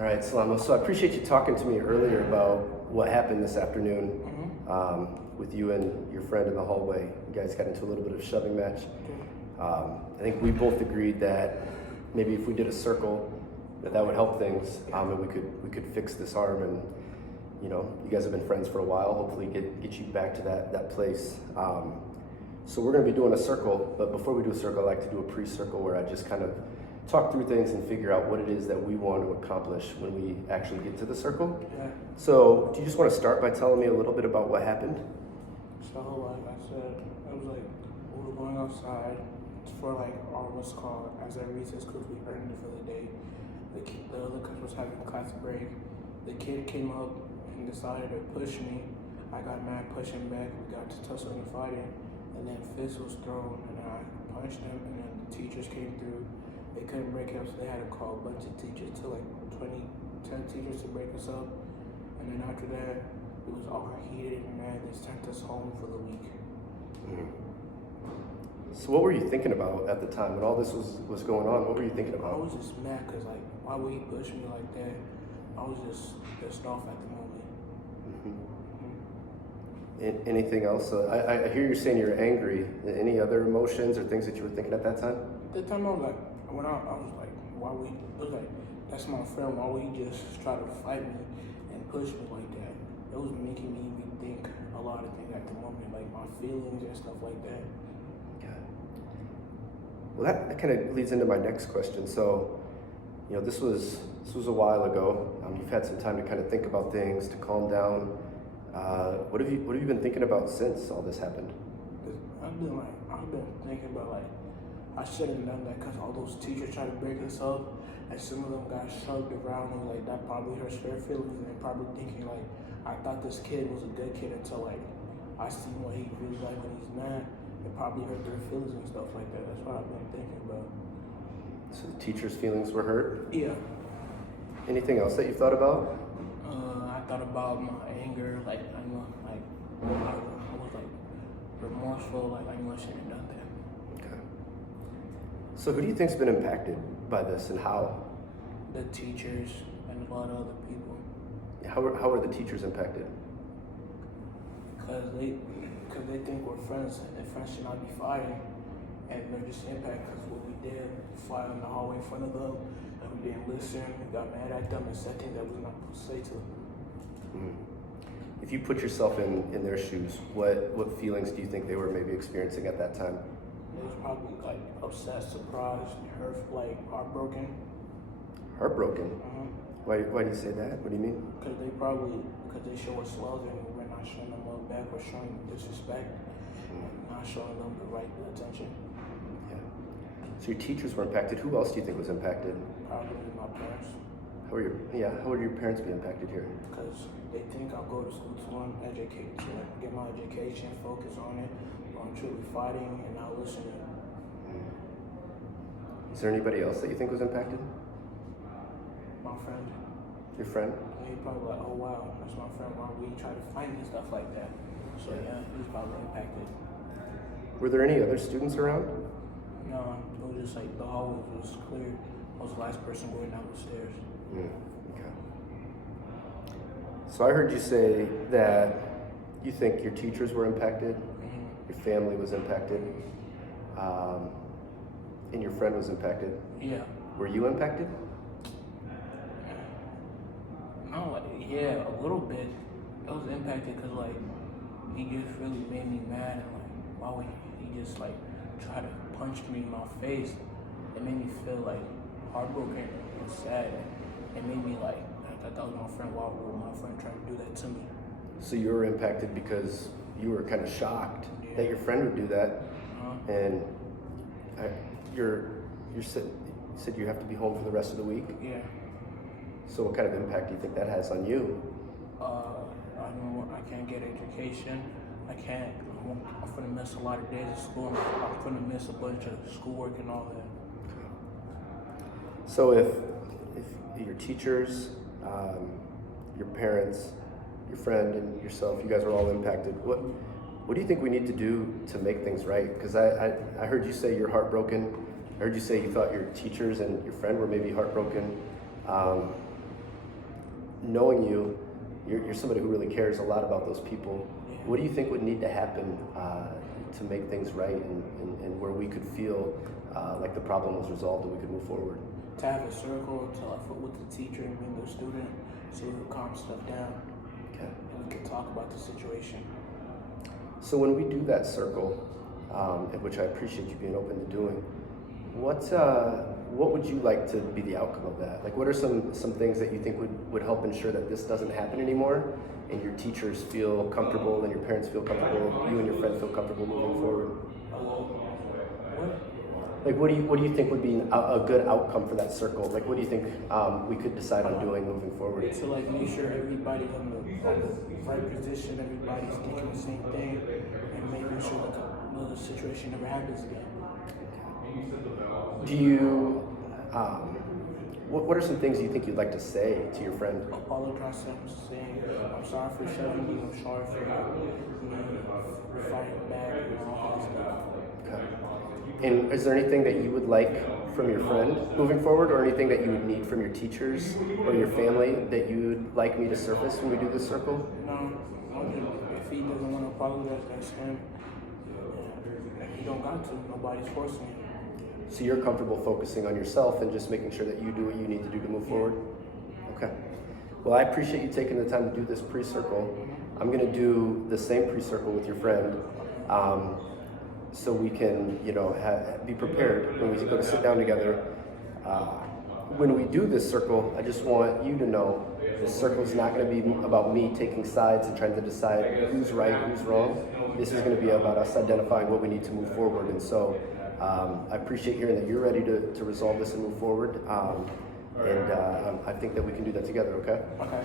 All right, Salamo. So I appreciate you talking to me earlier about what happened this afternoon with you and your friend in the hallway. You guys got into a little bit of a shoving match. I think we both agreed that maybe if we did a circle, that would help things, and we could fix this harm. And you guys have been friends for a while. Hopefully, get you back to that place. So we're going to be doing a circle, but before we do a circle, I like to do a pre-circle where I just kind of talk through things and figure out what it is that we want to accomplish when we actually get to the circle. Yeah. So do you just want to start by telling me a little bit about what happened? So like I said, it was like we were going outside for like our what's called as a recess because we earned it for the day. The other class was having a class break. The kid came up and decided to push me. I got mad, pushing back. We got to tussling and fighting, and then fist was thrown, and I punched him. And then the teachers came through. They couldn't break it up, so they had to call a bunch of teachers to like 10 teachers to break us up. And then after that, it was overheated and mad. They sent us home for the week. So what were you thinking about at the time when all this was going on? What were you thinking I about? was just mad because like, why would he push me like that? I was just pissed off at the moment. Anything else? I hear you saying you're angry. Any other emotions or things that you were thinking at that time? At the time I was like, when I was like, why would he, it was like, that's my friend, why would he just try to fight me and push me like that? It was making me even think a lot of things at the moment, like my feelings and stuff like that. Okay. Well, that kind of leads into my next question. So, this was a while ago. You've had some time to kind of think about things, to calm down. What have you been thinking about since all this happened? I've been thinking about like, I shouldn't have done that because all those teachers tried to break us up, and some of them got shoved around, and like that probably hurt their feelings, and they're probably thinking like, I thought this kid was a good kid until like I see what he really like when he's mad. It probably hurt their feelings and stuff like that. That's what I've been thinking about. So the teachers' feelings were hurt? Yeah. Anything else that you thought about? I thought about my anger, like I was like remorseful, like I knew I shouldn't have done that. Okay. So who do you think's been impacted by this and how? The teachers and a lot of other people. How are the teachers impacted? Because they think we're friends, and friends should not be fighting, and they're just impacted because what we did, fight in the hallway in front of them, and we didn't listen, we got mad at them and said things that we were not supposed to say to them. If you put yourself in their shoes, what feelings do you think they were maybe experiencing at that time? They was probably like upset, surprised, hurt, like heartbroken. Heartbroken? Why do you say that? What do you mean? Because they show us love and we're not showing them love back, we're showing them disrespect, and not showing them the right attention. Yeah. So your teachers were impacted. Who else do you think was impacted? Probably my parents. How would your parents be impacted here? Because they think I'll go to school to learn, get my education, focus on it, on truly fighting and not listening. Is there anybody else that you think was impacted? My friend, Your friend? he probably like, oh wow, that's my friend, why would he try to fight me and stuff like that? So yeah, he was probably impacted. Were there any other students around? No, it was just like the hallway was clear. I was the last person going down the stairs. Okay. So I heard you say that you think your teachers were impacted, your family was impacted, and your friend was impacted. Yeah. Were you impacted? No, like, yeah, a little bit. It was impacted because like he just really made me mad, and like why would he just like try to punch me in my face? It made me feel like heartbroken and sad. It made me like I thought that was my friend. Why would my friend try to do that to me? So you were impacted because you were kind of shocked that your friend would do that, and you said you have to be home for the rest of the week. Yeah. So what kind of impact do you think that has on you? I can't get education. I'm gonna miss a lot of days of school. I'm gonna miss a bunch of schoolwork and all that. So if your teachers, your parents, your friend, and yourself, you guys are all impacted, what do you think we need to do to make things right? Because I heard you say you're heartbroken. I heard you say you thought your teachers and your friend were maybe heartbroken. knowing you, you're somebody who really cares a lot about those people. What do you think would need to happen to make things right and where we could feel like the problem was resolved and we could move forward? To have a circle with the teacher and the student, so we could calm stuff down. Okay. And we could talk about the situation. So when we do that circle, which I appreciate you being open to doing, what would you like to be the outcome of that? Like, what are some things that you think would help ensure that this doesn't happen anymore, and your teachers feel comfortable, and your parents feel comfortable, you and your friend feel comfortable moving forward? Like, what do you think would be a good outcome for that circle? Like, what do you think we could decide on doing moving forward? To like make sure everybody's on the right position, everybody's thinking the same thing, and making sure that the situation never happens again. Do you, what are some things you think you'd like to say to your friend? Apologize to him, saying, I'm sorry for shoving you, I'm sorry for fighting back and all that stuff. Okay. And is there anything that you would like from your friend moving forward, or anything that you would need from your teachers or your family that you'd like me to surface when we do this circle? No, if he doesn't want to apologize, that's him. And he don't got to, nobody's forcing him. So you're comfortable focusing on yourself and just making sure that you do what you need to do to move forward? Okay. Well, I appreciate you taking the time to do this pre-circle. I'm going to do the same pre-circle with your friend, so we can, be prepared when we go to sit down together. When we do this circle, I just want you to know this circle is not going to be about me taking sides and trying to decide who's right, who's wrong. This is going to be about us identifying what we need to move forward. And so I appreciate hearing that you're ready to resolve this and move forward. I think that we can do that together, okay? Okay.